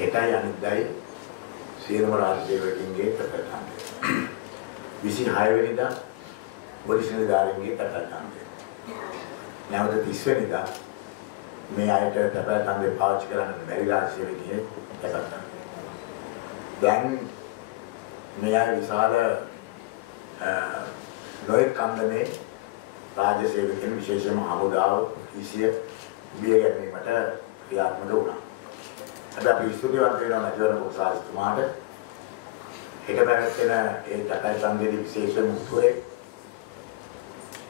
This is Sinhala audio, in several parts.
හෙටයි අනිද්දායි සියලුම රාජ්‍ය සේවකින්ගේ කටයුතු. 26 වෙනිදා පොලිස් නිලධාරීන්ගේ කටයුතු. නැවත 30 වෙනිදා මේ අයට කටයුතු පාවිච්චි කරන්න බැරි රාජ්‍ය සේවකයෙක් කටයුතු. දැන් මේ අය විශාල නොයෙක් කන්දමේ රාජ්‍ය සේවකයන් විශේෂයෙන්ම හමුදාව කිසිය බිය ගැනීමට ක්‍රියාත්මක වුණා. අද අපි ස්තුතිවන්ත වෙනවා මැතිවරණ කොමසාරිස්තුමාට. හෙට පැවැත්වෙන ඒ කටයුත්තන්ගේ විශේෂ මුහුරේ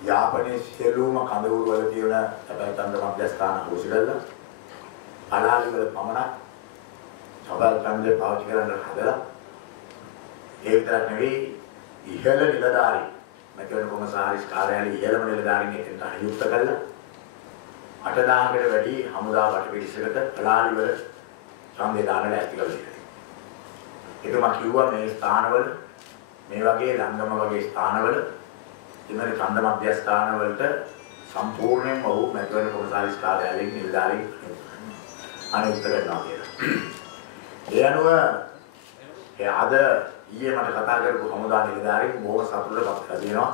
යාපනයේ සියලුම කඳවුරු වල තියෙන කටයුත්තන්ගේ මධ්‍යස්ථාන හොසිරල්ලා අලාලි වල පමණක් සබල්කන්දේ පාවිච්චි කරන්න හදලා ඒ විතරක් නෙවෙයි ඉහළ නිලධාරී මැතිවරණ කොමසාරිස් කාර්යාලයේ ඉහළම නිලධාරීන් එක්ක අනුයුක්ත කළා 8000කට වැඩි හමුදා වටපිටිසකට අලාලි වල ඡන්දේ දාන්න ලෑස්ති කරලා එතුමා කිව්වා මේ ස්ථානවල මේ වගේ ලංගම වගේ ස්ථානවල ඉමරි ඡන්ද මධ්‍යස්ථාන වලට සම්පූර්ණයෙන්ම ඔහු මැතිවරණ කොමසාරිස් කාර්යාලයෙන් නිලධාරී අනුයුක්ත කරනවා කියලා. ඒ අනුව අද ඊයේ මට කතා කරපු හමුදා නිලධාරීන් බොහොම සතුටටපත් කරනවා.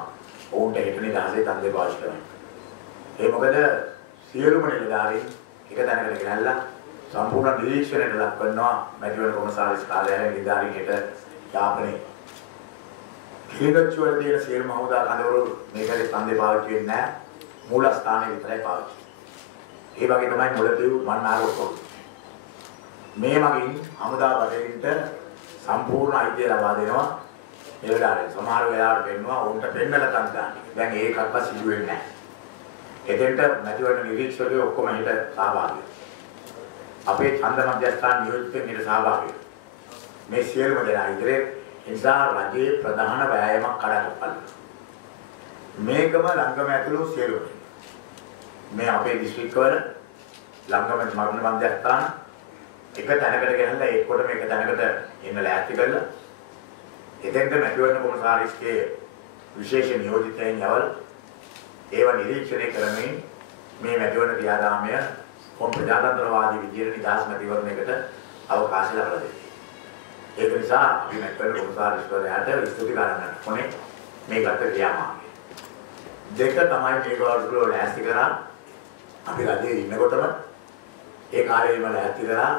ඔවුන්ට හෙට නිදහසේ ඡන්දේ පාවිච්චි කරනවා. ඒ මොකද සියලුම නිලධාරීන් එක තැනකට ගෙනල්ලා සම්පූර්ණ නිරීක්ෂණයට ලක් කරනවා මැතිවරණ කොමසාරිස් කාර්යාලයේ නිලධාරීන් හෙට යාපනයේ කිලිගච්ඡ වල තියෙන සියලුම හමුදා කඳවුරු මේකේ ඡන්දේ පාවිච්චි වෙන්නේ නැහැ. මූල ස්ථානයේ විතරයි පාවිච්චි. ඒ වගේ තමයි මුලදී මන්නාරෝ මේ මගින් හමුදා බඩේට සම්පූර්ණ අයිතිය ලබා දෙනවා. ඒ වෙලාවේ සමහර වෙලාවට වෙන්නවා උන්ට දෙන්නල තන් දාන්න. දැන් ඒකක්වත් සිදු වෙන්නේ නැහැ. එතෙන්ට මැතිවරණ නිරීක්ෂකයෝ ඔක්කොම හිට සහභාගී. අපේ ඡන්ද මධ්‍යස්ථාන නියෝජිතයින් සහභාගී. මේ සියලුම දෙනා ඉදිරියේ නිසා රජයේ ප්‍රධාන වෑයමක් කඩාකප්පල්. මේකම ලංගම ඇතුළු සියලුම මේ අපේ දිස්ත්‍රික්කවල ලංගම මරණ මධ්‍යස්ථාන එක තැනකට ගෙනල්ලා ඒකකොට මේක තැනකට එන්න ලෑස්ති කරලා එතෙන්ට මැතිවරණ කොමසාරිස්ගේ විශේෂ නියෝජිතයන් යවලා ඒව නිරීක්ෂණය කරමින් මේ මැතිවරණ ක්‍රියාදාමය කොම් ප්‍රජාතන්ත්‍රවාදී විදියට නිදහස් මැතිවරණයකට අවකාශ ලබා දෙනවා. ඒක නිසා අපි මැතිවරණ කොමසාරිස්වරයාට ස්තුති කරන්න ඕනේ මේ ගත ක්‍රියාමාර්ගය. දෙක තමයි මේ වලට ලෑස්ති කරා අපි රජයේ ඉන්නකොටම ඒ කාර්යයම ලෑස්ති කරා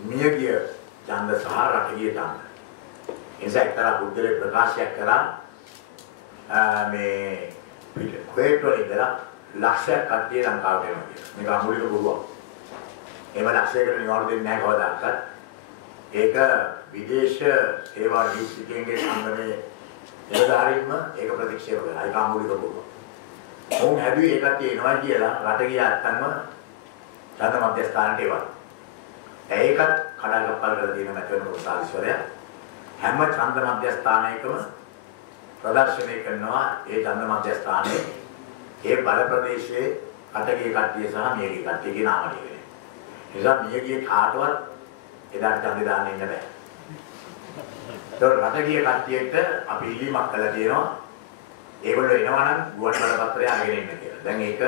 මියගිය ඡන්ද සහ රටගිය ඡන්ද. එනිසා එක්තරා බුද්ධලේ ප්‍රකාශයක් කරා මේ පිටේටෝ ඉඳලා ලක්ෂයක් කට්ටිය ලංකාවට එනවා කියලා. මේක අමුලික බොරුවක්. එහෙම ලක්ෂයකට නිවාඩු දෙන්නේ නැහැ කවදාවත්. ඒක විදේශ සේවා නියුක්තිකයන්ගේ සංගමයේ නිලධාරීන්ම ඒක ප්‍රතික්ෂේප කළා. ඒක අමුලික බොරුවක්. මොවුන් හැදුවේ ඒ කට්ටිය එනවා කියලා රට ගියා නැත්නම් ඡන්ද මධ්‍යස්ථානට ඒවා. ඒකත් කඩාකප්පල් කරලා තියෙන මැතිවරණ කොමසාරිස්වරයා හැම ඡන්ද මධ්‍යස්ථානයකම ප්‍රදර්ශනය කරනවා ඒ ඡන්ද මධ්‍යස්ථානයේ ඒ බල ප්‍රදේශයේ අටගේ කට්ටිය සහ මියගේ කට්ටියගේ නාම ලියගෙන. ඒ නිසා මියගේ කාටවත් එදාට ඡන්දේ දාන්න ඉන්න බෑ. ඒතකොට රටගේ කට්ටියට අපි ඉල්ලීමක් කළා තියෙනවා ඒගොල්ලෝ එනවනම් ගුවන් බලපත්‍රය අරගෙන ඉන්න කියලා. දැන් ඒක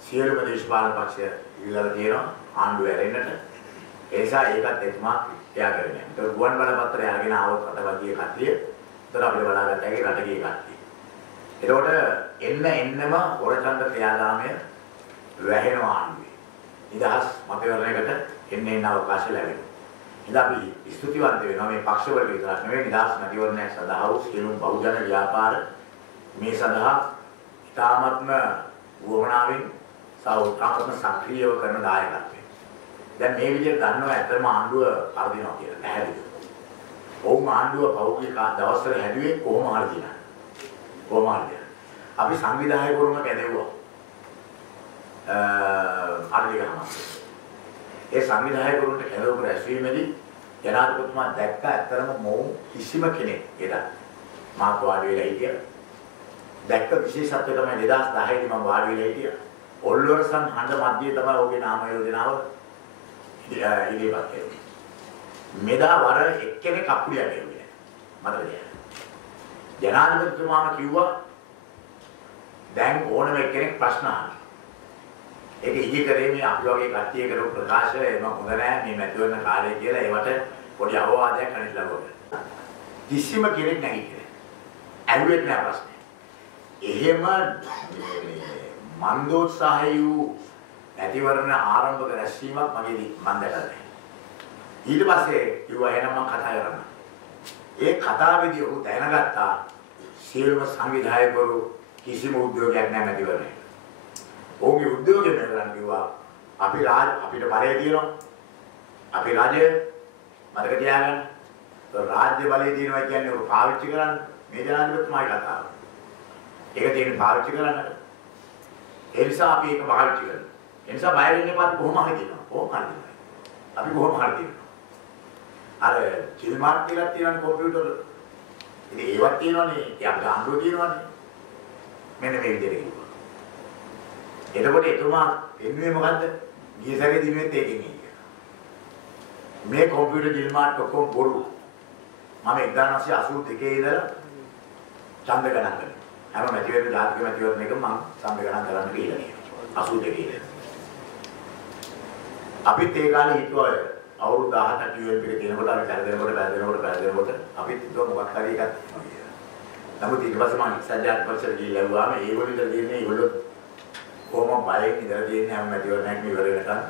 සියලුම දේශපාලන පක්ෂ ඉල්ලලා තියෙනවා ආණ්ඩුව ඇරෙන්නට. ඒ නිසා ඒකත් එතුමා එයා කරගෙන යනවා. ඒක ගුවන් බලපත්‍රය අරගෙන ආවොත් රටවගේ කට්ටිය උතර අපිට බලාගන්න හැකි රටගේ කට්ටිය. ඒකට එන්නම හොරචන්ද ක්‍රියාදාමය වැහෙනවා ආණ්ඩුවේ. නිදහස් මතවරණයකට එන්න අවකාශ ලැබෙනවා. ඉතින් අපි ස්තුතිවන්ත වෙනවා මේ පක්ෂවල විතරක් නෙවෙයි නිදහස් මතවරණයක් සඳහා වූ සියලුම බහුජන ව්‍යාපාර මේ සඳහා ඉතාමත්ම වුවමනාවෙන් සෞත්‍රාත්ම සක්‍රියව කරන දායකත්වය. දැන් මේ විදිහට දන්නවා ඇත්තම ආණ්ඩුව පරදිනවා කියලා පැහැදිලිව. ඔවුන් ආණ්ඩුව පෞද්ගලික දවස්වල හැදුවේ කොහොම හරි කියලා. කොහොම හරි. අපි සංවිධායකවරුන්ව කැදෙව්වා. අරලිගහම. ඒ සංවිධායකවරුන්ට කැදවපු රැස්වීමේදී ජනාධිපතිතුමා දැක්ක ඇත්තම මොවුන් කිසිම කෙනෙක් එදා මාත් වාඩි වෙලා හිටියා. දැක්ක විශේෂත්වය තමයි 2010 දී මම වාඩි වෙලා හිටියා. ඔල්වරසන් හඬ මැදියේ තමයි ඔහුගේ නාම යෝජනාව ඉදිරිපත් කෙරුවේ. මෙදා වර එක්කෙනෙක් අප්පුඩියක් ගෙවුවේ නැහැ. මතකද? ජනාධිපතිතුමාම කිව්වා දැන් ඕනම එක්කෙනෙක් ප්‍රශ්න අහන්න. ඒක ඊයේ කරේ මේ අපි වගේ කට්ටිය කරපු ප්‍රකාශය එම හොඳ නැහැ මේ මැතිවරණ කාලය කියලා ඒවට පොඩි අවවාදයක් අනිත් ළඟට. කිසිම කෙනෙක් නැගිටින්නේ. ඇහුවෙත් නෑ ප්‍රශ්නේ. එහෙම මන්දෝත්සාහය වූ මැතිවරණ ආරම්භක රැස්වීමක් මගේ මන් දැකලා නැහැ. ඊට පස්සේ කිව්වා එහෙනම් මම කතා කරන්න. ඒ කතාවේදී ඔහු දැනගත්තා සියලුම සංවිධායකවරු කිසිම උද්‍යෝගයක් නැහැ මැතිවරණේ. ඔහුගේ උද්‍යෝගය මෙතන කිව්වා අපිට බලය තියෙනවා. අපි රාජ්‍ය මතක තියාගන්න. රාජ්‍ය බලය තියෙනවා කියන්නේ ඔක පාවිච්චි කරන්න මේ ජනාධිපතිතුමායි කතාව. ඒක තියෙන්නේ පාවිච්චි කරන්න. ඒ නිසා අපි ඒක පාවිච්චි කරනවා. ඒ නිසා බය වෙන්න එපා කොහොම හරි දෙනවා. කොහොම හරි දෙනවා. අපි කොහොම හරි දෙනවා. අර චිල්මාර්ක් කියලා තියෙනනේ කම්පියුටර්. ඉතින් ඒවත් තියෙනවනේ. ඒ අපේ ආණ්ඩුව තියෙනවනේ. මෙන්න මේ විදිහට කිව්වා. එතකොට එතුමා එන්නේ මොකද්ද? ගිය සැරේ දිනුවෙත් ඒකෙන් ඉන්නේ. මේ කම්පියුටර් චිල්මාර්ක් ඔක්කොම බොරු. මම 1982 ඉඳලා ඡන්ද ගණන් කරනවා. හැම මැතිවරණ ජාතික මැතිවරණයක මම ඡන්ද ගණන් කරන්න ගිහිල්ලා තියෙනවා. 82 ඉඳලා. අපිත් ඒ කාලේ හිතුවා අවුරුදු 17ක් UNP එකේ තියෙනකොට අපි පැරදෙනකොට අපිත් හිතුවා මොකක් හරි එකක් තියෙනවා කියලා. නමුත් ඊට පස්සේ මම ඉස්සරහට පස්සට ගිහිල්ලා ආවම ඒගොල්ලෝ ඉඳලා තියෙන්නේ ඒගොල්ලෝ කොහොම බයෙන් ඉඳලා තියෙන්නේ හැම මැතිවරණයක්ම ඉවර වෙනකන්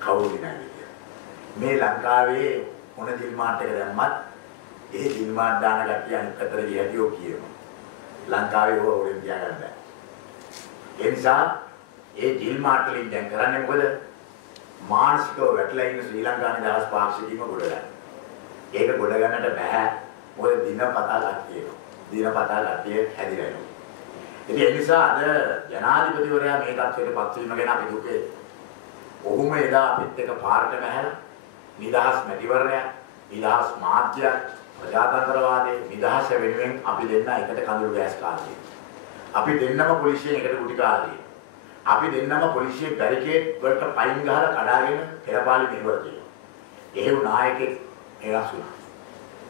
කවුරුද නැහැ කියලා. මේ ලංකාවේ මොන දිල්මාට් එක දැම්මත් ඒ දිල්මාට් දාන කට්ටිය අනිත් අතට ගියටියෝ කියනවා. ලංකාවේ ඕක උඩින් තියාගන්න බෑ. ඒ නිසා ඒ දිල්මාට් වලින් දැන් කරන්නේ මොකද? මානසිකව වැටලා ඉන්න ශ්‍රී ලංකා නිදහස් පාක්ෂිකීම ගොඩ ගන්න. ඒක ගොඩ ගන්නට බෑ. මොකද දිනපතා ලක්තියෙනවා. දිනපතා ලක්තිය හැදිලා යනවා. ඉතින් ඒ නිසා අද ජනාධිපතිවරයා මේ තත්ත්වයටපත් වීම ගැන අපි දුකේ. ඔහුම එදා අපිත් එක්ක පාරට බහැලා නිදහස් මැතිවරණයක්, නිදහස් මාධ්‍යයක්, ප්‍රජාතන්ත්‍රවාදයේ නිදහස වෙනුවෙන් අපි දෙන්න එකට කඳුළු ගෑස් කාලා. අපි දෙන්නම පොලිසියෙන් එකට කුටි කාලා. අපි දෙන්නම පොලිසියේ බැරිකේඩ් වලට පයින් ගහලා කඩාගෙන පෙරපාලි මෙහෙවලා තියෙනවා. එහෙව් නායකෙක් එරස් වුණා.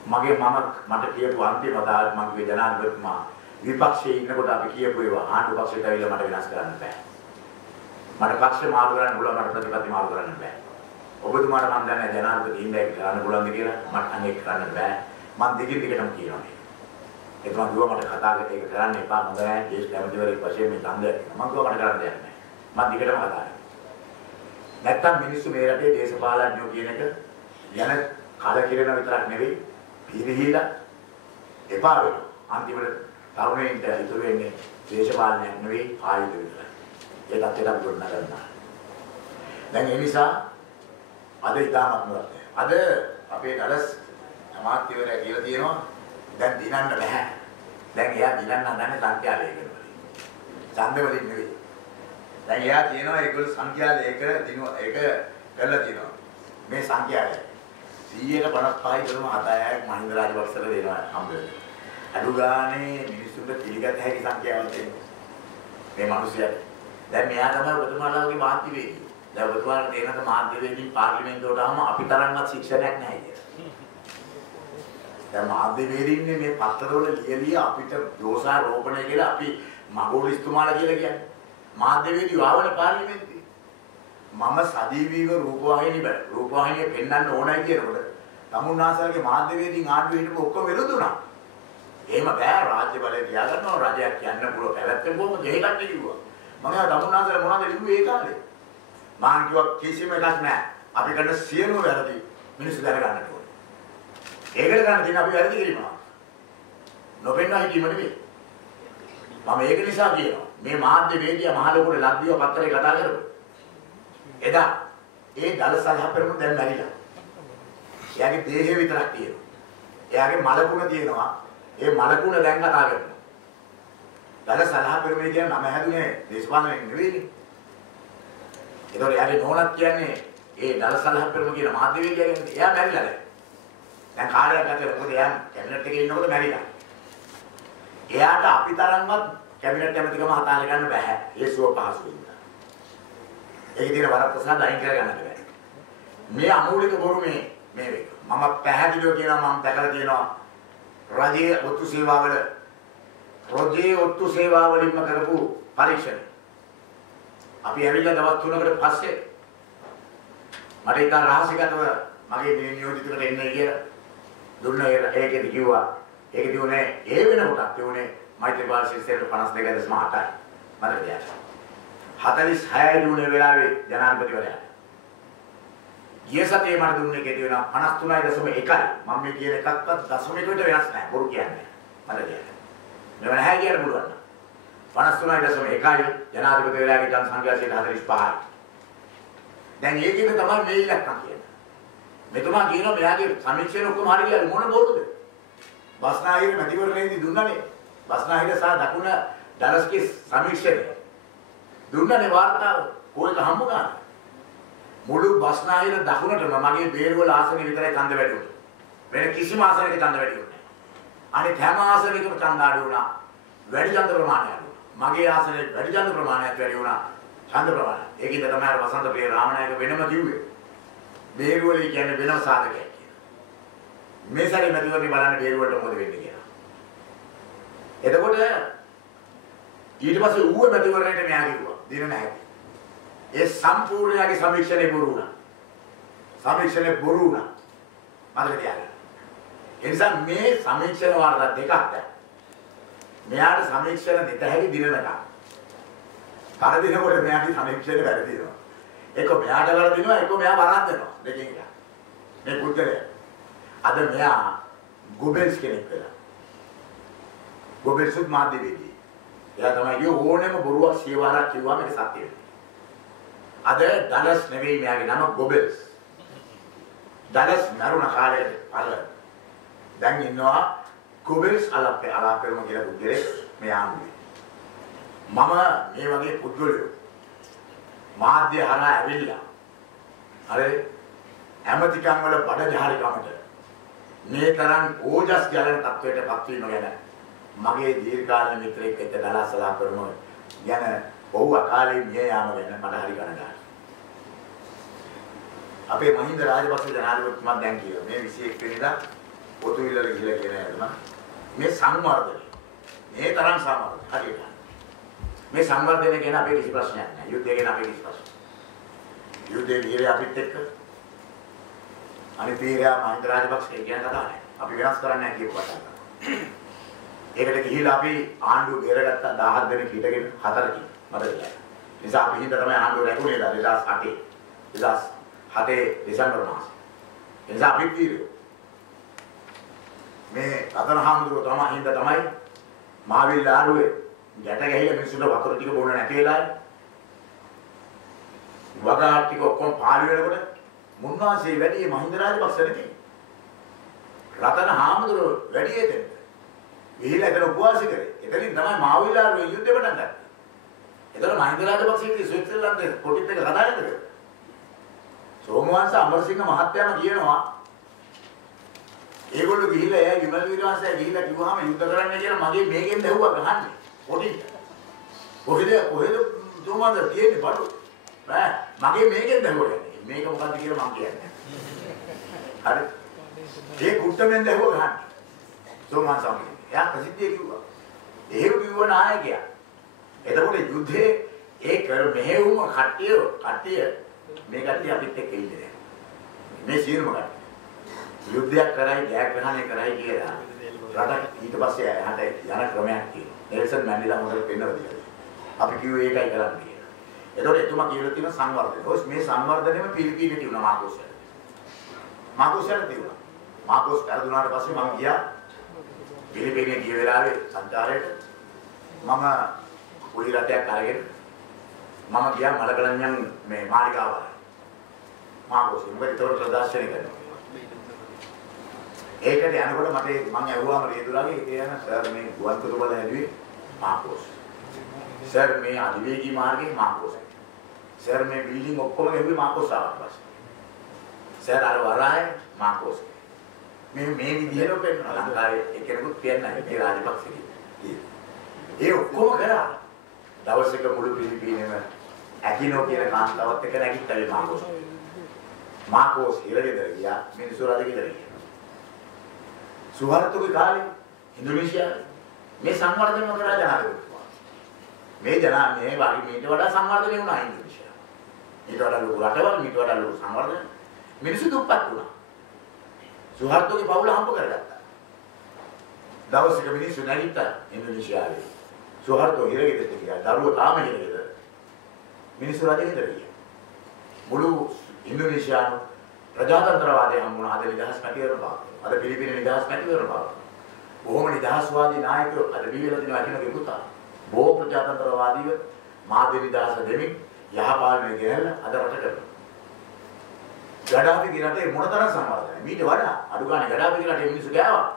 මට කියපු අන්තිම දාල් මම කිව්වේ ජනාධිපතිතුමා විපක්ෂයේ ඉන්නකොට අපි කියපු ඒවා ආණ්ඩු පක්ෂයට ඇවිල්ලා මට වෙනස් කරන්න බෑ. මට පක්ෂ මාරු කරන්න පුළුවන් මට ප්‍රතිපත්ති මාරු කරන්න බෑ. ඔබතුමාට මම දන්නේ ජනාධිපති ඉන්නේ කරන්න පුළුවන්ද කියලා මට අනේ කරන්න බෑ. මම දිගින් දිගටම කියනවා මේක. ඒක මම කිව්වා මට කතා කරලා ඒක කරන්න එපා හොඳ නැහැ. දේශ කැමතිවරයෙක් වශයෙන් මේ ඡන්දය මම කිව්වා මට කරන්න දෙයක් නැහැ. මම දිගටම කතා කරනවා. නැත්තම් මිනිස්සු මේ රටේ දේශපාලඥයෝ කියන එක යන කලකිරෙන විතරක් නෙවෙයි පිරිහිලා එපා වෙනවා. අන්තිමට තරුණයින්ට ඉතුරු වෙන්නේ දේශපාලනයක් නෙවෙයි ආයුධ විතරයි. ඒක අතේට ගොඩනගා ගන්නවා. දැන් ඒ නිසා අද ඉතාමත් මොකක්ද? අද අපේ දලස් අමාත්‍යවරයා කියලා තියෙනවා දැන් දිනන්න බෑ. දැන් එයා දිනන්න හදන්නේ සංඛ්‍යා ලේඛන වලින්. ඡන්ද වලින් නෙවෙයි. දැන් එයා කියනවා ඒගොල්ලෝ සංඛ්‍යා ලේඛන දිනුව ඒක කරලා තියෙනවා. මේ සංඛ්‍යාවයි 155 කරන 7ක් මහින්ද රාජපක්ෂට දෙනවා හම්බ වෙනවා. අඩු ගානේ මිනිස්සුන්ට පිළිගත හැකි සංඛ්‍යාවක් තියෙනවා. මේ මිනිස්සයා දැන් මෙයා තමයි ඔබතුමාලාගේ මාධ්‍යවේදී. දැන් ඔබතුමාලා තේනක මාධ්‍යවේදී පාර්ලිමේන්තුවට ආවම අපි තරම්වත් ශික්ෂණයක් නැහැ කියලා. දැන් මාධ්‍යවේදීන්නේ මේ පත්තරවල ලියලිය අපිට දෝෂාරෝපණය කියලා අපි මගෝලිස්තුමාලා කියලා කියන්නේ. මාධ්‍යවේදී ආවනේ පාර්ලිමේන්තුවේ. මම සජීවීව රූපවාහිනිය පෙන්වන්න ඕනයි කියනකොට තමුන්නාසලගේ මාධ්‍යවේදීන් ආණ්ඩුවේ හිටපු ඔක්කොම විරුද්ධුණා. එහෙම බෑ රාජ්‍ය බලය තියාගන්නවා රජයක් කියන්න පුළුවන් පැවැත්ම කොහොමද ඒකට කිව්වා. මම තමුන්නාසල මොනවද ලිව්වේ ඒ කාලේ? මම කිව්වා කිසිම එකක් නෑ. අපි කරන සියලුම වැරදි මිනිස්සු දැනගන්නට ඕනේ. ඒකට ගන්න තියෙන අපි වැරදි කිරීම. නොපෙන්වා හිටීම නෙමෙයි. මම ඒක නිසා කියනවා. මේ මාධ්‍යවේදියා මහ ලොකුට ලක්දිව පත්තරේ කතා කරමු. එදා ඒ දලසල්හ පෙරමුණ දැන් නැරිලා. එයාගේ දේහය විතරක් තියෙනවා. එයාගේ මලකුණ තියෙනවා. ඒ මලකුණ දැන් කතා කරනවා. දලසල්හ පෙරමුණ කියන්නේ නම හැදුනේ දේශපාලනයෙන් නෙවෙයිනේ. ඒතකොට එයාගේ නෝනක් කියන්නේ ඒ දලසල්හ පෙරමුණ කියන මාධ්‍යවේදියා කියන්නේ එයා මැරිලා දැන්. දැන් කාලයක් ගත කරලා මොකද එයා කැබිනට් එකේ ඉන්නකොට මැරිලා. එයාට අපි තරම්වත් කැබිනට් ඇමතිකම හදාගෙන ගන්න බෑ. ඒ සුව පහසු වෙනවා. ඒක දින වරප්‍රසාද අයින් කරගන්න බෑ. මේ අමූලික බොරු මේ මම පැහැදිලිව කියනවා මම දැකලා තියෙනවා රජයේ ඔත්තු සේවාවලින්ම කරපු පරීක්ෂණ. අපි ඇවිල්ලා දවස් 3කට පස්සේ මට ඒක රහසිගතව මගේ මේ නියෝජිතකට එන්නේ කියලා දුන්න ඒකෙදි කිව්වා. ඒක දිනුනේ ඒ වෙනකොටත් තියුනේ මෛත්‍රීපාල ශිෂ්‍යයට 52.8යි. මට කියන්න. 46 දුන්නේ වෙලාවේ ජනාධිපතිවරයා. ගිය සතියේ මට දුන්නේ කේදී වෙනවා 53.1යි. මම මේ කියන එකක්වත් දශමිකයට වෙනස් නැහැ. බොරු කියන්නේ. මට කියන්න. මෙව නැහැ කියන්න පුළුවන්. 53.1යි ජනාධිපතිවරයාගේ ජන සංඛ්‍යාව 45යි. දැන් ඒකෙද තමයි මේ ඉලක්කම් කියන්නේ. මෙතුමා කියනවා මෙයාගේ සමීක්ෂණ ඔක්කොම හරි කියලා මොන බොරුද? බස්නාහිර මැතිවරණයේදී දුන්නනේ. බස්නාහිර සහ දකුණ ඩලස්ගේ සමීක්ෂණය. දුන්නනේ වාර්තාව. කොහෙද හම්බ ගන්න? මුළු බස්නාහිර දකුණටම මගේ බේරුවල ආසනෙ විතරයි ඡන්ද වැඩි වුණේ. වෙන කිසිම ආසනයක ඡන්ද වැඩි වුණේ නැහැ. අනිත් හැම ආසනයකම ඡන්ද අඩු වුණා. වැඩි ඡන්ද ප්‍රමාණය අඩු වුණා. මගේ ආසනයේ වැඩි ඡන්ද ප්‍රමාණයක් වැඩි වුණා. ඡන්ද ප්‍රමාණය. ඒකින්ද තමයි අර වසන්ත ප්‍රිය රාමනායක වෙනම කිව්වේ. බේරුවල කියන්නේ වෙනම සාධකයක් කියලා. මේ සැරේ මැතිවරණේ බලන්න බේරුවට මොකද වෙන්නේ කියලා. එතකොට ඊට පස්සේ ඌව මැතිවරණයට මෙයා කිව්වා. දින නැහැ. ඒ සම්පූර්ණයාගේ සමීක්ෂණේ බොරු වුණා. සමීක්ෂණේ බොරු වුණා. මතක තියාගන්න. ඒ නිසා මේ සමීක්ෂණ වාර්තා දෙකක් දැන්. මෙයාට සමීක්ෂණ දෙත හැකි දිනනකම්. කර දිනකොට මෙයාගේ සමීක්ෂණේ වැරදිනවා. එක මෙයාට වැරදිනවා, එක මෙයා වරද්දනවා. දෙකෙන් එක. මේ පුද්ගලයා. අද මෙයා ගොබෙල්ස් කෙනෙක් වෙලා. ගොබෙල්ස් මාධ්‍යවේදී. එයා තමයි කිව්ව ඕනෙම බොරුවක් සියවරක් කිව්වම ඒක සත්‍ය වෙනවා. අද ඩලස් නෙවෙයි මෙයාගේ නම ගොබෙල්ස්. ඩලස් මරුණ කාලේ අර දැන් ඉන්නවා ගොබෙල්ස් අලාපෙරම කියලා පුද්ගලෙක් මෙයා මම මේ වගේ පුද්ගලයෝ මාධ්‍ය හරහා ඇවිල්ලා අර ඇමතිකම් වල බඩජහරිකමට මේ තරම් ඕජස් ගැලෙන තත්වයකටපත් වීම ගැන මගේ දීර්ඝකාලීන මිත්‍රයෙක් එක්ක දලස්සලා කරනවා ගැන ඔහු අකාලේ මිය යාම ගැන මට හරි කනගාටුයි. අපේ මහින්ද රාජපක්ෂ ජනාධිපතිතුමා දැන් කියනවා මේ 21 වෙනිදා පොතුවිල්ලට ගිහලා කියන හැම මේ සංවර්ධනය මේ තරම් සාමාන්‍ය හරියට මේ සංවර්ධනය ගැන අපේ කිසි ප්‍රශ්නයක් නැහැ. යුද්ධය ගැන අපේ කිසි ප්‍රශ්නයක් නැහැ. යුද්ධේ වීරය අපිත් එක්ක අනිත් වීරයා මහින්ද රාජපක්ෂ කියන කතාව නැහැ. අපි වෙනස් කරන්නේ නැහැ කියපු කතාව. ඒකට ගිහිලා අපි ආණ්ඩුව බේරගත්තා 17 දෙනෙක් හිටගෙන 4කින් මතකද? නිසා අපි හින්දා තමයි ආණ්ඩුව රැකුනේ 2008 දෙසැම්බර් මාසේ. නිසා අපි වීරයෝ මේ රතන හාමුදුරුවෝ තමයි හින්දා තමයි මාවිල් ආරුවේ ගැට ගැහිලා මිනිස්සුන්ට වතුර ටික බොන්න නැති වෙලාවේ වගා ටික ඔක්කොම පාළි වෙනකොට මුන්නාසේ වැඩි මහින්ද රාජපක්ෂ නෙමෙයි. රතන හාමුදුරුවෝ වැඩි එතෙන්. ගිහිලා එතන උපවාස කරේ. එතනින් තමයි මාවිල් ආරුවේ යුද්ධෙ පටන් ගත්තේ. එතන මහින්ද රාජපක්ෂගේ ස්විට්සර්ලන්තේ පොටිත් එක හදාගෙන සෝමවංශ අමරසිංහ මහත්තයාම කියනවා ඒගොල්ලෝ ගිහිල්ලා එයා විමල් වීරවංශය ගිහිල්ලා කිව්වහම යුද්ධ කරන්න කියලා මගේ මේකෙන් දැහුවා ගහන්නේ පොටින් කොහෙද සෝමවංශ කියන්නේ බඩු බෑ මගේ මේකෙන් දැහුවා මේක මොකද්ද කියලා මම කියන්නේ හරි ඒ කුට්ටමෙන් දැහුවා ගහන්නේ සෝමවංශ එයා ප්‍රසිද්ධිය කිව්වා එහෙම කිව්ව නායකයා එතකොට යුද්ධේ ඒ කර මෙහෙවුම කට්ටිය මේ කට්ටිය අපිත් එක්ක ඉන්නේ මේ සියලුම කට්ටිය යුද්ධයක් කරයි ජයග්‍රහණය කරයි කියලා රට ඊට පස්සේ යහට යන ක්‍රමයක් තියෙනවා. නෙල්සන් මැන්ඩෙලා හොඳට පෙන්වලා දෙනවා. අපි කිව්වේ ඒකයි කරන්න කියලා. එතකොට එතුමා කියලා තියෙන සංවර්ධනය. ඔස් මේ සංවර්ධනයම පිළිපීලේ තිබුණා මාකෝස්ට. මාකෝස්ට තිබුණා. මාකෝස් පෙරදුනාට පස්සේ මම ගියා පිළිපීලේ ගිය වෙලාවේ සංචාරයට මම පොලි රටයක් අරගෙන මම ගියා මලකලඤ්ඤන් මේ මාලිගාවට. මාකෝස් උඹට තොර ප්‍රදර්ශනය කරනවා. ඒකට යනකොට මට මම ඇහුවාම රේදුලාගේ ඒ යන සර් මේ ගුවන්තොට බල හැදුවේ මාකෝස්. සර් මේ අධිවේගී මාර්ගයේ මාකෝස්. සර් මේ බිල්ඩින් ඔක්කොම හැදුවේ මාකෝස් ආවට පස්සේ. සර් අර වරාය මාකෝස්. මේ විදිහට පෙන්නන ලංකාවේ එකෙකුත් කියන්නේ නැහැ ඒ රාජපක්ෂගේ. ඒ ඔක්කොම කරා. දවසක මුළු පිළිපීනේම ඇකිනෝ කියන කාන්තාවත් එක්ක නැගිට්ටා මාකෝස්. මාකෝස් ඉරගෙදර ගියා මිනිස්සු රජ ගෙදර ගියා. සුහර්තුගේ කාලේ ඉන්දුනීසියාවේ මේ සංවර්ධනය කරා ජනාධිපතිතුමා. මේ ජනා මේ වගේ මීට වඩා සංවර්ධනය වුණා ඉන්දුනීසියා. ඊට වඩා ලොකු රටවල් මීට වඩා ලොකු සංවර්ධනය. මිනිස්සු දුප්පත් වුණා. සුහර්තෝගේ පවුල හම්බ කරගත්තා. දවසක මිනිස්සු නැගිට්ටා ඉන්දුනීසියාවේ. සුහර්තෝ හිරගෙදරට ගියා. දරුවෝ තාම හිරගෙදර. මිනිස්සු රජගෙදර ගියා. මුළු ඉන්දුනීසියානු ප්‍රජාතන්ත්‍රවාදය හම්බුණා. අද නිදහස් පැතිවරණ බව. අද පිලිපින නිදහස් පැතිවරණ බව. බොහොම නිදහස්වාදී නායකයෝ අද බිහිවෙලා තියෙනවා කියනක පුතා. බොහෝ ප්‍රජාතන්ත්‍රවාදීව මාධ්‍ය නිදහස දෙමින් යහපාලනය ගෙනල්ලා අද රට කරනවා. ගඩාෆි රටේ මොනතරම් සම්වර්ධනයි. මීට වඩා අඩු ගානේ ගඩාෆි රටේ මිනිස්සු ගෑවා.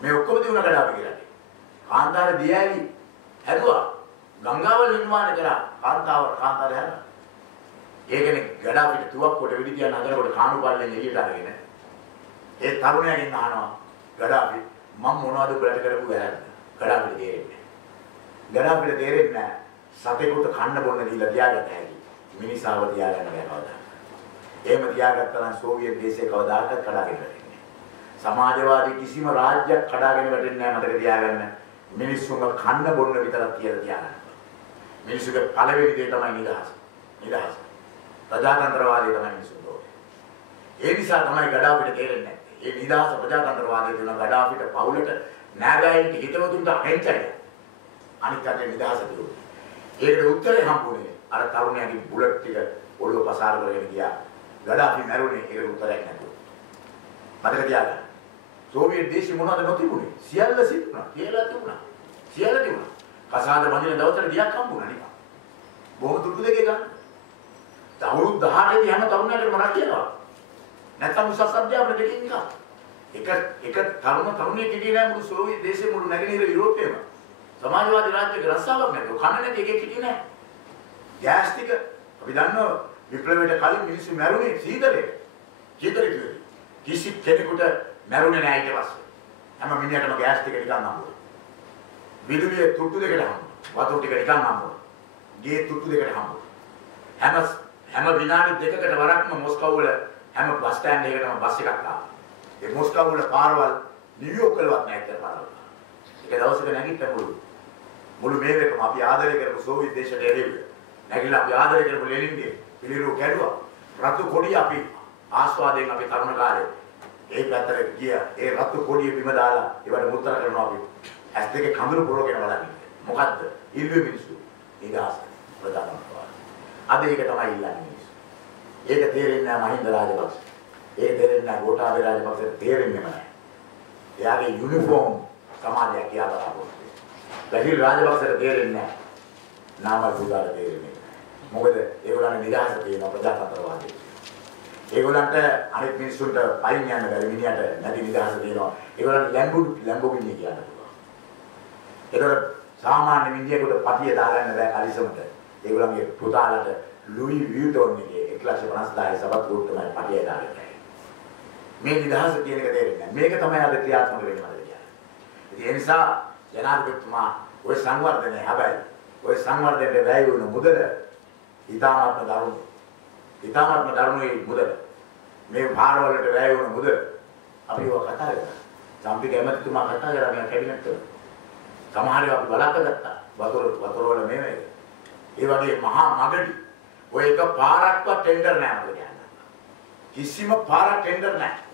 මේ ඔක්කොම දිනුන ගඩාෆි රටේ. කාන්තාර දියැලි හැදුවා. ගංගාවල් නිර්මාණය කරා. කාන්තාර හැදුවා. ඒකනේ ගඩාෆිට තුවක්කොට වෙඩි තියන හදනකොට කාණු පල්ලෙන් එළියට අරගෙන ඒ තරුණයාගෙන් අහනවා ගඩාෆි මම මොනවද උඹලට කරපු වැරද්ද? ගඩාෆිට තේරෙන්නේ නැහැ. ගඩාෆිට තේරෙන්නේ නැහැ. සතෙකුට කන්න බොන්න දීලා තියාගන්න හැටි. මිනිසාව තියාගන්න බෑ කවදා. එහෙම තියාගත්තා නම් සෝවියට් දේශේ කවදාකවත් කඩාගෙන වැටෙන්නේ නැහැ. සමාජවාදී කිසිම රාජ්‍යයක් කඩාගෙන වැටෙන්නේ නැහැ මතක තියාගන්න. මිනිස්සුන්ව කන්න බොන්න විතරක් කියලා තියාගන්න. මිනිස්සුගේ පළවෙනි දේ තමයි නිදහස. නිදහස. ප්‍රජාතන්ත්‍රවාදය තමයි මිනිස්සුන්ට ඕනේ. ඒ නිසා තමයි ගඩාෆිට තේරෙන්නේ නැහැ. ඒ නිදහස ප්‍රජාතන්ත්‍රවාදයේ තියෙන ගඩාෆිට පවුලට නෑදෑයින්ට හිතවතුන්ට අහෙන්චයි. අනිත් කටේ නිදහස තිබුණේ. ඒකට උත්තරේ හම්බුනේ අර තරුණයාගේ බුලට් ටික ඔළුව පසාර කරගෙන ගියා. ගඩාෆි මැරුණේ ඒකට උත්තරයක් නැතුව. මතක තියාගන්න. සෝවියට් දේශේ මොනවද නොතිබුණේ? සියල්ල සිදුණා. කියලා තිබුණා. සියල්ල තිබුණා. කසාද බඳින දවසට දියක් හම්බුණා නිකන්. බොහොම තුඩු දෙකේ ගන්න. අවුරුදු 18 දී හැම තරුණයෙක්ටම රට කියනවා. නැත්තම් උසස් අධ්‍යාපන දෙකකින් නිකන්. එක තරුණයෙක් හිටියේ නෑ මුළු සෝවියට් දේශේ මුළු නැගෙනහිර යුරෝපයේම. සමාජවාදී රාජ්‍යයක රස්සාවක් නැතුව කන්න නැති එකෙක් හිටියේ නෑ. ගෑස් ටික අපි දන්නවා විප්ලවයට කලින් මිනිස්සු මැරුණේ සීතලේ. සීතලේ කිසි කෙනෙකුට මැරුණේ නෑ ඊට පස්සේ. හැම මිනිහටම ගෑස් ටික නිකන් හම්බුනා. විදුලිය තුට්ටු දෙකට හම්බුනා. වතුර ටික නිකන් හම්බුනා. ගේ තුට්ටු දෙකට හම්බුනා. හැම විනාඩි දෙකකට වරක්ම මොස්කව් වල හැම බස් ස්ටෑන්ඩ් එකකටම බස් එකක් ආවා. ඒ මොස්කව් වල පාරවල් නිව්යෝක් වලවත් නැහැ කියලා පාරවල්. ඒක දවසක නැගිට මුළු මේකම අපි ආදරය කරපු සෝවියට් දේශයට එරෙහිව. නැගිලා අපි ආදරය කරපු ලෙනින්ගේ පිළිරුව කැඩුවා. රතු කොඩිය අපි ආස්වාදයෙන් අපි තරුණ කාලේ ඒ පැත්තට ගියා. ඒ රතු කොඩිය බිම දාලා ඒවට මුත්තර කරනවා අපි. ඇස් දෙකේ කඳුළු පුරවගෙන බලන්නේ. මොකද්ද? ඉල්ලුවේ මිනිස්සු. නිදහස ප්‍රදානනවා. අද ඒක තමයි ඉල්ලන්නේ මිනිස්සු. ඒක තේරෙන්නේ නැහැ මහින්ද රාජපක්ෂ. ඒක තේරෙන්නේ නැහැ ගෝඨාභය රාජපක්ෂට තේරෙන්නේ නැහැ. එයාගේ යුනිෆෝම් සමාජයක් කියලා බලාපොරොත්තු වෙනවා. බහිල් රාජපක්ෂට තේරෙන්නේ නැහැ. නාමල් බුදාට තේරෙන්නේ නැහැ. මොකද ඒගොල්ලන් නිදහස තියෙන ප්‍රජාතන්ත්‍රවාදී. ඒගොල්ලන්ට අනිත් මිනිස්සුන්ට පයින් යන්න බැරි මිනිහට නැති නිදහස තියෙනවා. ඒගොල්ලන් ලැම්බෝගිනි කියන්න පුළුවන්. ඒකට සාමාන්‍ය මිනිහෙකුට පතිය දාගන්න බෑ කලිසමට. ඒගොල්ලන්ගේ පුතාලට ලුයි වියුටෝන් එකේ 1,50,000 සබත් රූට් තමයි පතිය දාගන්නේ. මේ නිදහස කියන එක තේරෙන්නේ නැහැ. මේක තමයි අද ක්‍රියාත්මක වෙන්නේ මම කියන්නේ. ඒ නිසා ජනාධිපතිතුමා ওই සංවර්ධනය හැබැයි ওই සංවර්ධනයේ වැය වුණ මුදල ඊටාත්ම දරුණු. ඊටාත්ම දරුණුයි මුදල. මේ භාරවලට වැය වුණ මුදල අපි ඒවා කතා කරා. සම්පික ඇමතිතුමා කතා කරා මේ කැබිනට් වල. සමහර ඒවා අපි බලාපොරොත්තු ගත්තා. වතුර වල මේ වේ. ඒ වගේ මහා මගඩි ඔය එක පාරක්වත් ටෙන්ඩර් නැහැ මොකද කියන්නේ. කිසිම පාරක් ටෙන්ඩර් නැහැ.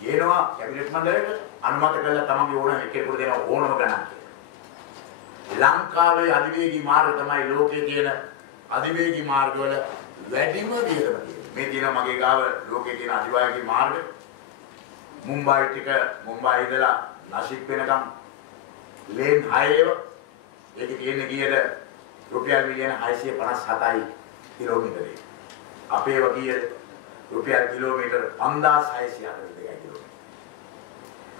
කියනවා කැබිනට් මණ්ඩලයට අනුමත කළා තමන්ගේ ඕන එකෙකුට දෙන ඕනම ගණන්. ලංකාවේ අධිවේගී මාර්ග තමයි ලෝකයේ තියෙන අධිවේගී මාර්ගවල වැඩිම වියදම තියෙන්නේ. මේ තියෙන මගේ ගාව ලෝකයේ තියෙන අධිවේගී මාර්ග මුම්බයි ඉඳලා නාසික් වෙනකම් ලේන් 6 ඒක තියෙන්නේ කීයද රුපියල් මිලියන 657යි කිලෝමීටරේ. අපේ වගියේ රුපියල් කිලෝමීටර් 5642යි කිලෝමීටර.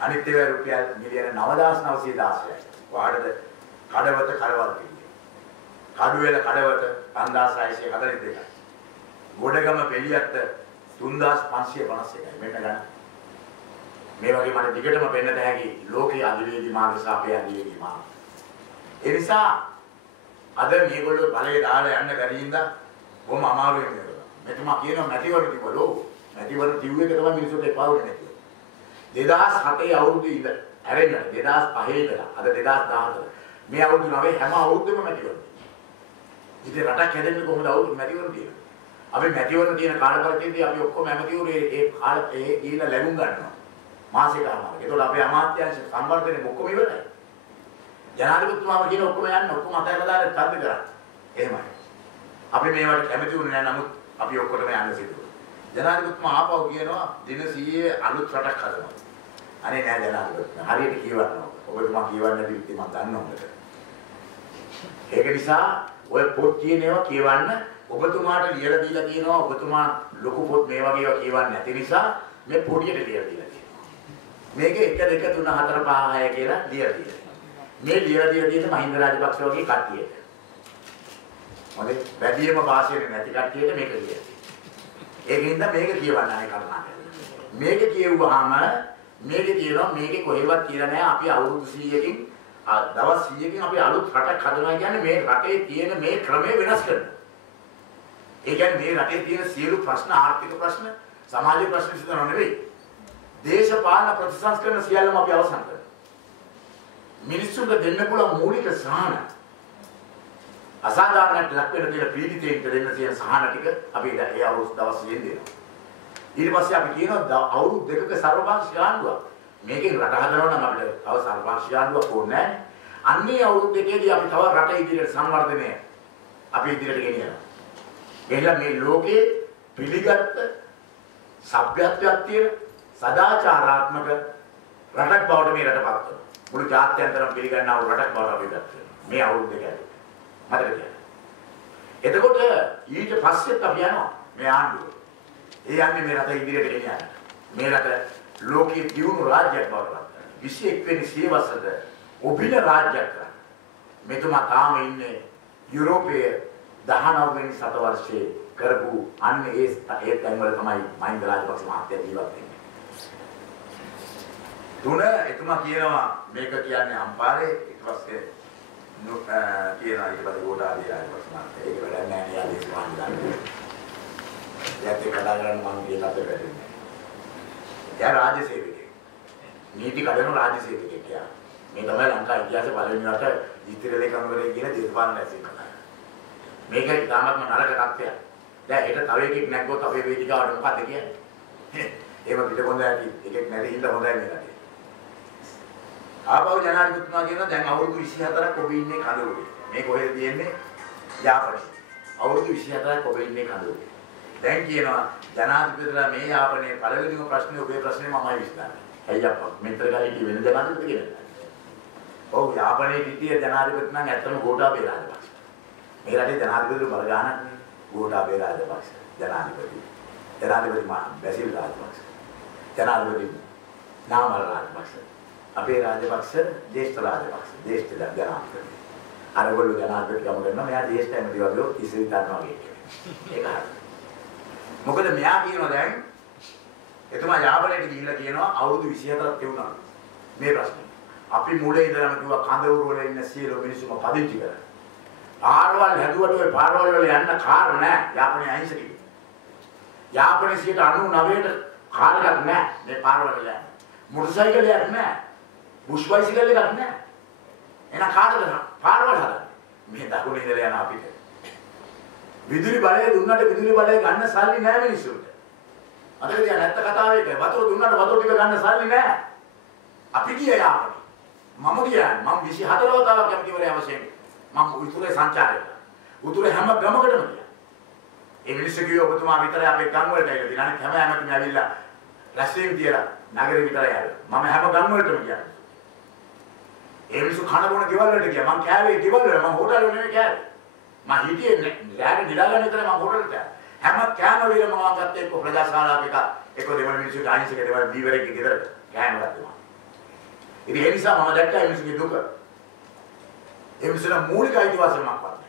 අනිත් ඒවා රුපියල් මිලියන 9916යි. වාඩද කඩවත කරවල් කියන්නේ. කඩුවෙල කඩවත 5642යි. ගොඩගම පෙළියත් 3551යි. මෙන්න ගන්න. මේ වගේ මට දිගටම පෙන්නත හැකි ලෝකයේ අධිවේගී මාර්ග සහ අපේ අධිවේගී මාර්ග. ඒ නිසා අද මේගොල්ලෝ බලේ දාලා යන්න බැරි හින්දා බොහොම අමාරුවෙන් ඉන්නවා. මෙතුමා කියනවා මැතිවරණ තිබලෝ. මැතිවරණ තිව්ව එක තමයි මිනිස්සුන්ට එපා වෙන්නේ නැති. 2007 අවුරුද්දේ ඉඳ හැරෙන්න 2005 ඉඳලා අද 2014 මේ අවුරුදු 9 හැම අවුරුද්දෙම මැතිවරණ. ඉතින් රටක් හැදෙන්නේ කොහොමද අවුරුදු මැතිවරණ තියෙන්නේ? අපි මැතිවරණ තියෙන කාල පරිච්ඡේදයේ අපි ඔක්කොම ඇමතිවරු ඒ කාල ඒ ගිහිල්ලා ලැබුම් ගන්නවා. මාසෙකමාර. ඒතකොට අපේ අමාත්‍යාංශ සංවර්ධනේ ඔක්කොම ඉවරයි. ජනාධිපතිතුමාම කියන ඔක්කොම යන්න ඔක්කොම අතහැරලා දාලා කර්ම කරා. එහෙමයි. අපි මේවට කැමති වුණේ නැහැ. නමුත් අපි ඔක්කොටම යන්න සිදුවා. ජනාධිපතිතුමා ආපහු කියනවා දින 100 අලුත් රටක් හදනවා. අනේ නෑ ජනාධිපතිතුමා. හරියට කියවන්නවා. ඔබතුමා කියවන්නේ නැති මම දන්නවා. ඒක නිසා ඔය පොත් කියන ඒවා කියවන්න ඔබතුමාට ලියලා දීලා තියෙනවා. ඔබතුමා ලොකු පොත් මේ වගේ ඒවා කියවන්නේ නැති නිසා මේ පොඩියට ලියලා දීලා තියෙනවා. මේක 1 2 3 4 5 6 කියලා ලියලා තියෙනවා. මේ ලියලා දීලා තියෙන මහින්ද රාජපක්ෂ වගේ කට්ටියට. මොකද වැඩිම භාෂාවේ නැති කට්ටියට මේක ලියලා. ඒකින්ද මේක කියවන්න අනේ කරුණාකරලා. මේක කියවුවාම මේකේ තියෙනවා මේකේ කොහෙවත් කියලා නැහැ අපි අවුරුදු 100කින් දවස් 100කින් අපි අලුත් රටක් හදනවා කියන්නේ මේ රටේ තියෙන මේ ක්‍රමය වෙනස් කරනවා. ඒ කියන්නේ මේ රටේ තියෙන සියලු ප්‍රශ්න ආර්ථික ප්‍රශ්න සමාජ ප්‍රශ්න විසඳනව නෙවෙයි. දේශපාලන ප්‍රතිසංස්කරණ සියල්ලම අපි අවසන් කරනවා. මිනිස්සුන්ට දෙන්න පුළුවන් මූලික සහන අසාධාරණට ලක් වෙන තියෙන පීඩිතයින්ට දෙන්න තියෙන සහන ටික අපි ඒ අවුරුදු දවස් 100 දෙනවා. ඊට පස්සේ අපි කියනවා අවුරුදු දෙකක සර්වභාෂික ආණ්ඩුවක්. මේකෙන් රට හදනවා නම් අපිට තව සර්වභාෂික ආණ්ඩුවක් ඕනේ නැහැ. අන්නේ අවුරුදු දෙකේදී අපි තව රට ඉදිරියට සංවර්ධනය අපි ඉදිරියට ගෙනියනවා. එහෙනම් මේ ලෝකේ පිළිගත් සભ્યත්වයක් තියෙන සදාචාරාත්මක රටක් බවට මේ රටපත් වෙනවා. මුළු ජාත්‍යන්තරම පිළිගන්නා වූ රටක් බවට අපි පත් වෙනවා. මේ අවුරුදු දෙකයි. මතක තියාගන්න. එතකොට ඊට පස්සෙත් අපි යනවා මේ ආණ්ඩුව. ඒ යන්නේ මේ රට ඉදිරියට ගෙනියන්න. මේ රට ලෝකයේ දියුණු රාජ්‍යයක් බවට පත් කරනවා. 21 වෙනි සියවසට ඔබින රාජ්‍යයක් කරා. මෙතුමා තාම ඉන්නේ යුරෝපයේ 19 වෙනි සතවර්ෂයේ කරපු අන්න ඒ තැන් වල තමයි මහින්ද රාජපක්ෂ මහත්තයා ජීවත් වෙන්නේ. තුන එතුමා කියනවා මේක කියන්නේ අම්පාරේ ඊට පස්සේ කියනවා ඊට පස්සේ ගෝඨාභය රාජපක්ෂ මහත්තයා ඒක වැඩක් නැහැ නේ ආදේශ මහන්සියන්. ඒත් කතා කරන්න මම කියන අතර වැටෙන්නේ. එයා රාජ්‍ය සේවකයෙක්. නීති කඩන රාජ්‍ය සේවකයෙක් යා. මේ තමයි ලංකා ඉතිහාසයේ පළවෙනි රට ඉතිරි ලේකම්වරයෙක් කියන දේශපාලන රැසින් කතා. මේක ඉතාමත්ම නරක තත්ත්වයක්. දැන් හෙට තව එකෙක් නැග්ගොත් අපේ වේදිකාවට මොකද්ද කියන්නේ? එහෙම පිටකොන්ද ඇති එකෙක් නැති හින්දා හොඳයි මේ රටේ. ආපහු ජනාධිපතිතුමා කියනවා දැන් අවුරුදු 24ක් ඔබ ඉන්නේ කඳවුරේ. මේ කොහෙද තියෙන්නේ? යාපනයේ. අවුරුදු 24ක් ඔබ ඉන්නේ කඳවුරේ. දැන් කියනවා ජනාධිපතිතුමා මේ යාපනයේ පළවෙනිම ප්‍රශ්නේ ඔබේ ප්‍රශ්නේ මමයි විසඳන්නේ. ඇයි අප්පා මෙතන ගාලේ වෙන ජනාධිපති කියලා. ඔව් යාපනයේ හිටිය ජනාධිපති නම් ඇත්තම ගෝඨාභය රාජපක්ෂ. මේ රටේ ජනාධිපති බල ගන්නත් ගෝඨාභය රාජපක්ෂ ජනාධිපති. ජනාධිපති බැසිල් රාජපක්ෂ. ජනාධිපති නාමල් රාජපක්ෂ. අපේ රාජපක්ෂ ජේෂ්ඨ රාජපක්ෂ. ජේෂ්ඨ ජනාධිපති. අරගොල්ලෝ ජනාධිපති ගම කරනවා මෙයා ජේෂ්ඨ ඇමති වගේ කිසිම තරනවා වගේ. ඒක හරි. මොකද මෙයා කියනවා දැන් එතුමා යාපනයට ගිහිල්ලා කියනවා අවුරුදු 24ක් තියුණා මේ ප්‍රශ්නේ. අපි මුලින් ඉඳලම කිව්වා කඳවුරු වල ඉන්න සියලු මිනිස්සුම පදිංචි කරලා. පාරවල් හැදුවට ওই පාරවල් වල යන්න කාර් නැහැ. යාපනයේ අහිංසකයි. යාපනයේ 99ට කාර් එකක් නැහැ මේ පාරවල යන්න. මොටරසයිකලයක් නැහැ. බුෂ් බයිසිකල් එකක් නැහැ. එහෙනම් කාටද පාරවල් හදන්නේ? මේ දකුණේ ඉඳලා යන අපිට. විදුලි බලය දුන්නට විදුලි බලය ගන්න සල්ලි නැහැ මිනිස්සුන්ට. අද කියන නැත්ත කතාව එක. වතුර දුන්නට වතුර ටික ගන්න සල්ලි නැහැ. අපි ගියා යාපනයේ. මම කියන්නේ මම 24 වතාවක් කැමතිවරයා වශයෙන් මම උතුරේ සංචාරය කළා. උතුරේ හැම ගමකටම ගියා. ඒ මිනිස්සු කිව්ව ඔබතුමා විතරයි අපේ ගම් වලට ඇවිල්ලා. අනිත් හැම හැමතෙම ඇවිල්ලා රැස්වීම තියලා නගරෙ විතරයි ආවේ. මම හැම ගම් වලටම ගියා. ඒ මිනිස්සු කන බොන ගෙවල් වලට ගියා. මම කෑවේ ගෙවල් වල. මම හෝටල් වල නෙමෙයි කෑවේ. මම හිටියේ රැට නිදාගන්න විතරයි මම හෝටලෙට ගියා. හැම කෑම වේලම මම ගත්තේ එක්ක ප්‍රජාශාලාවක එක්ක දෙමළ මිනිස්සු ගානිසක දෙමළ දීවරෙක්ගේ ගෙදරට කෑම ගත්තා. ඉතින් ඒ නිසා මම දැක්කා ඒ මිනිස්සුගේ දුක. ඒ මිනිස්සුන්ට මූලික අයිතිවාසිකමක් නැහැ.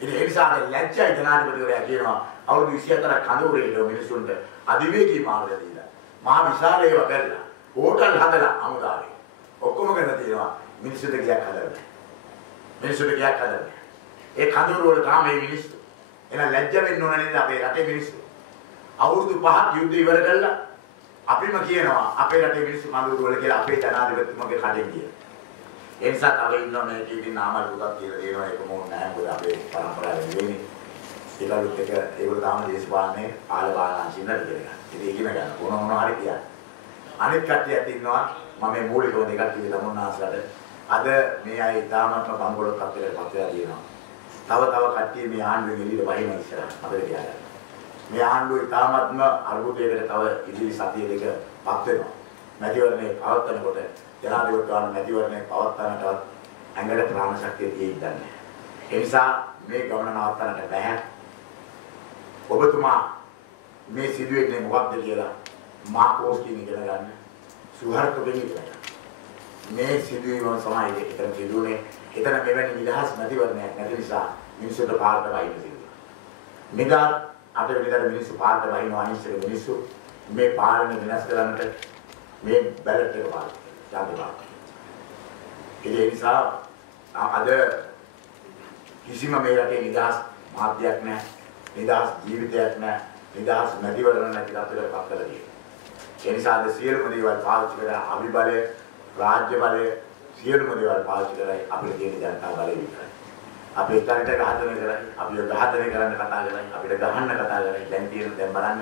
ඉතින් ඒ නිසා ලැජ්ජයි ජනාධිපතිවරයා කියනවා අවුරුදු 24ක් කඳවුරේ ඉන්න මිනිස්සුන්ට අධිවේගී මාර්ගය දීලා මහා විශාල ඒවා කරලා හෝටල් හදලා අමුදාවේ ඔක්කොම කරලා තියෙනවා මිනිස්සුන්ට ගියක් හදලා. මිනිස්සුන්ට ගියක් හදලා. ඒ කඳවුර වල තාම මේ මිනිස්සු. එහෙනම් ලැජ්ජ වෙන්න ඕන නේද අපේ රටේ මිනිස්සු. අවුරුදු 5ක් යුද්ධ ඉවර කළා. අපිම කියනවා අපේ රටේ මිනිස්සු කඳවුර වල කියලා අපේ ජනාධිපතිතුමාගේ කඩෙන් කියලා. ඒ නිසා තව ඉන්නවා මේ කීකින් නාමල් පුතක් කියලා දෙනවා ඒක මොන නැහැ මොකද අපේ පරම්පරාවේ වෙන්නේ. ඒකලුත් එක ඒගොල්ලෝ තාම දේශපාලනේ ආලපානාංශින් නේද. ඉතින් ඉගෙන ගන්න මොනවා හරි කියන්නේ. අනිත් කට්ටියත් ඉන්නවා මම මේ මූලිකව දෙකක් කිව්වේ තමුන්නාසලට. අද මේ අය ඉතාමත්ම බංගලොත් කප්පලට පත් වෙලා තියෙනවා. තව කට්ටිය මේ ආණ්ඩුවෙන් එළියට වහින ඉස්සරහ අපිට කියන්න. මේ ආණ්ඩුව ඉතාමත්ම අරුබුදයකට තව ඉදිරි සතිය දෙක පත් වෙනවා. මැතිවරණේ පවත්වනකොට ජනාධිපතිතුමාගේ මැතිවරණේ පවත්වන්නට ඇඟට ප්‍රාණ ශක්තිය තියෙන්නේ නැහැ. ඒ නිසා මේ ගමන නවත්තන්නට බෑ. ඔබතුමා මේ සිදුවෙන්නේ මොකක්ද කියලා මාකෝස් කියන ඉගෙන ගන්න. සුහර්ත වෙන්නේ. මේ සිදුවීම සමාජයේ එතන සිදුුනේ එතන මෙවැනි නිදහස් මැතිවරණයක් නැති නිසා මිනිස්සුන්ට පාරට වයින් සිදුවා. මෙදා අපේ විතර මිනිස්සු පාරට වයින් අනිශ්චිත මිනිස්සු මේ පාලනය වෙනස් කරන්නට මේ බැලට් එක පාවිච්චි කරනවා. ඒ නිසා අද කිසිම මේ රටේ නිදහස් මාධ්‍යයක් නැහැ, නිදහස් ජීවිතයක් නැහැ, නිදහස් මැතිවරණ නැති අපිට පත් කරලා තියෙනවා. ඒ නිසා අද සියලුම දේවල් පාවිච්චි කරලා අභිබලය රාජ්‍ය බලය සියලුම දේවල් පාවිච්චි කරලා අපිට තියෙන ජනතා බලය විතරයි. අපි එක්තරට ඝාතනය කරන්නේ, අපි ඝාතනය කරන්න කතා කරන්නේ, අපිට ගහන්න කතා කරන්නේ. දැන් තියෙන දැන් බලන්න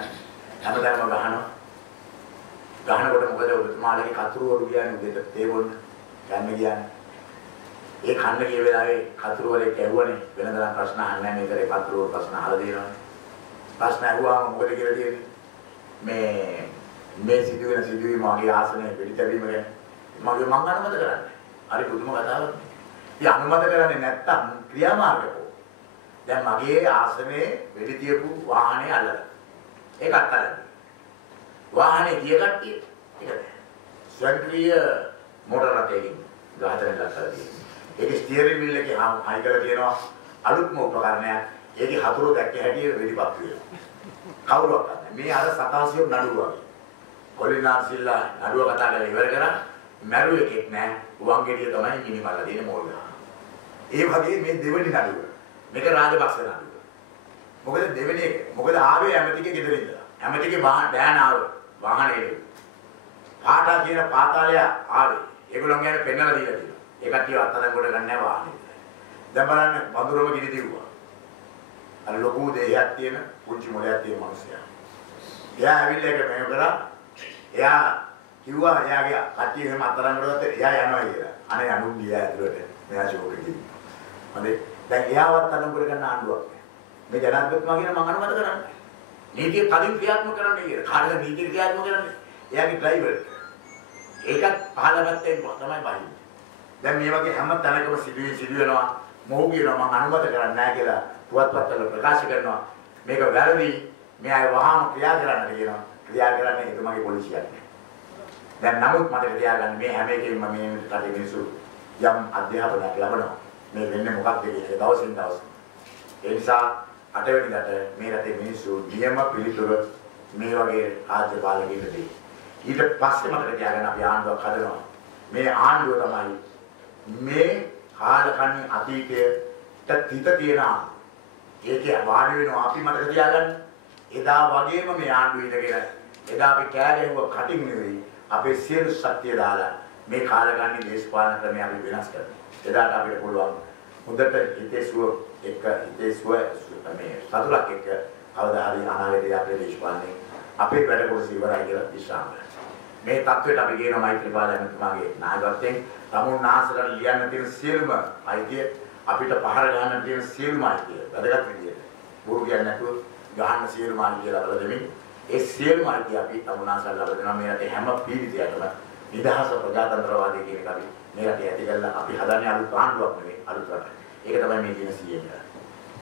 හැමදාම ගහනවා. ගහනකොට මොකද ඔබතුමාලගේ කතුරු වරු කියන්නේ උදේට තේ බොන්න ගන්න කියන්නේ. ඒ කන්න ගිය වෙලාවේ කතුරු වලේ කැවුවනේ වෙනදා ප්‍රශ්න අහන්නේ නැහැ මේකේ කතුරු වල ප්‍රශ්න අහලා දෙනවනේ. ප්‍රශ්න අහුවාම මොකද කියලා තියෙන්නේ? මේ සිදුවීම මගේ ආසනයේ පිළිතැබීම ගැන මම අනුමත කරන්නේ. හරි පුදුම කතාවක්. ඉතින් අනුමත කරන්නේ නැත්තම් ක්‍රියාමාර්ගකෝ. දැන් මගේ ආසනයේ වෙඩි තියපු වාහනේ අල්ලලා. ඒක අත්හැරලා. වාහනේ ගිය කට්ටිය. ඒක ස්වයංක්‍රීය මෝටර රථයකින් ඝාතනයට ලක්කලා තියෙනවා. ඒකේ ස්ටියරින් වීල් එකේ හයි කරලා තියෙනවා අලුත්ම උපකරණයක්. ඒකේ හතුරු දැක්ක හැටි වෙඩිපත් වෙනවා. කවුරුවත් නැහැ. මේ අර සතාසියෝ නඩුව වගේ. කොලිනාසිල්ලා නඩුව කතා කරලා ඉවර කරා. මැරුව එකෙක් නෑ උවන්ගෙඩිය තමයි මිනිමල්ලා දෙන මොල් ගන්න. ඒ වගේ මේ දෙවෙනි නඩුව. මේක රාජපක්ෂ නඩුව. මොකද දෙවෙනි එක. මොකද ආවේ ඇමතිගේ ගෙදර ඉඳලා. ඇමතිගේ බෑන ආව වාහනේ. පාටා කියන පාතාලය ආවේ. ඒගොල්ලන් යන්නේ පෙන්නලා දීලා තියෙනවා. ඒ කට්ටිය අත්තන කොට ගන්න නෑ වාහනේ. දැන් බලන්න වඳුරම ගිනි දිව්වා. අර ලොකු දෙයක් තියෙන පුංචි මොලයක් තියෙන මිනිසයා. එයා ඇවිල්ලා ඒක මෙහෙම කරා. එයා කිව්වා එයාගේ කට්ටිය එහෙම අතරන් කරගත්ත එයා යනවා කියලා. අනේ අනුන් ගියා ඇතුළට. මෙයා ෂෝක් එකකින්. හරි. දැන් එයාවත් අනුන් කරගන්න ආණ්ඩුවක්. මේ ජනාධිපතිතුමා කියන මම අනුමත කරන්නේ. නීතිය කලින් ක්‍රියාත්මක කරන්න කියලා. කාටද නීතිය ක්‍රියාත්මක කරන්නේ? එයාගේ ඩ්‍රයිවර්. ඒකත් පහළවත්තේ තමයි බහින්නේ. දැන් මේ වගේ හැම තැනකම සිදු වෙනවා. මොහු කියනවා මම අනුමත කරන්නේ නැහැ කියලා පුවත්පත්වල ප්‍රකාශ කරනවා. මේක වැරදි. මේ අය වහාම ක්‍රියා කරන්න කියනවා. ක්‍රියා කරන්නේ එතුමාගේ පොලිසියක්. දැන් නමුත් මට තියාගන්න මේ හැම එකෙම මේ රටේ මිනිස්සු යම් අධ්‍යාපනයක් ලබනවා. මේ වෙන්නේ මොකක්ද කියලා දවසින් දවස. ඒ නිසා අටවෙනිදට මේ රටේ මිනිස්සු නියම පිළිතුර මේ වගේ රාජ්‍ය පාලකයෙකුට දෙයි. ඊට පස්සේ මට තියාගන්න අපි ආණ්ඩුවක් හදනවා. මේ ආණ්ඩුව තමයි මේ කාලකන්ණි අතීතයට තිත තියන ආණ්ඩුව. ඒකේ වාඩි වෙනවා අපි මතක තියාගන්න. එදා වගේම මේ ආණ්ඩුව ඉඳගෙන එදා අපි කෑ ගැහුව කටින් නෙවෙයි අපේ සියලු ශක්තිය දාලා මේ කාලගන්නේ දේශපාලන ක්‍රමය අපි වෙනස් කරනවා. එදාට අපිට පුළුවන් හොඳට හිතේසුව එක හිතේසුව මේ සතුටක් එක්ක කවදා හරි අනාගතයේ අපේ දේශපාලනේ අපේ වැඩ කොටස ඉවරයි කියලා විශ්වාස කරනවා. මේ තත්වයට අපි කියනවා මෛත්‍රීපාල මහත්මයාගේ නායකත්වයෙන් තමුන්නාසලට ලියන්න තියෙන සියලුම අයිතිය අපිට පහර ගන්න තියෙන සියලුම අයිතිය වැදගත් විදියට බොරු කියන්නේ නැතුව ගහන්න සියලුම අයිතිය ලබා දෙමින් ඒ සියලුම අයිතිය අපි තමුන්නාසල ලබා දෙනවා. මේ රටේ හැම පීඩිතයෙක්ම නිදහස ප්‍රජාතන්ත්‍රවාදී කියන එක අපි මේ රටේ ඇති කරලා අපි හදන්නේ අලුත් ආණ්ඩුවක් නෙවෙයි අලුත් රටක්. ඒක තමයි මේ කියන සීඑම් එක.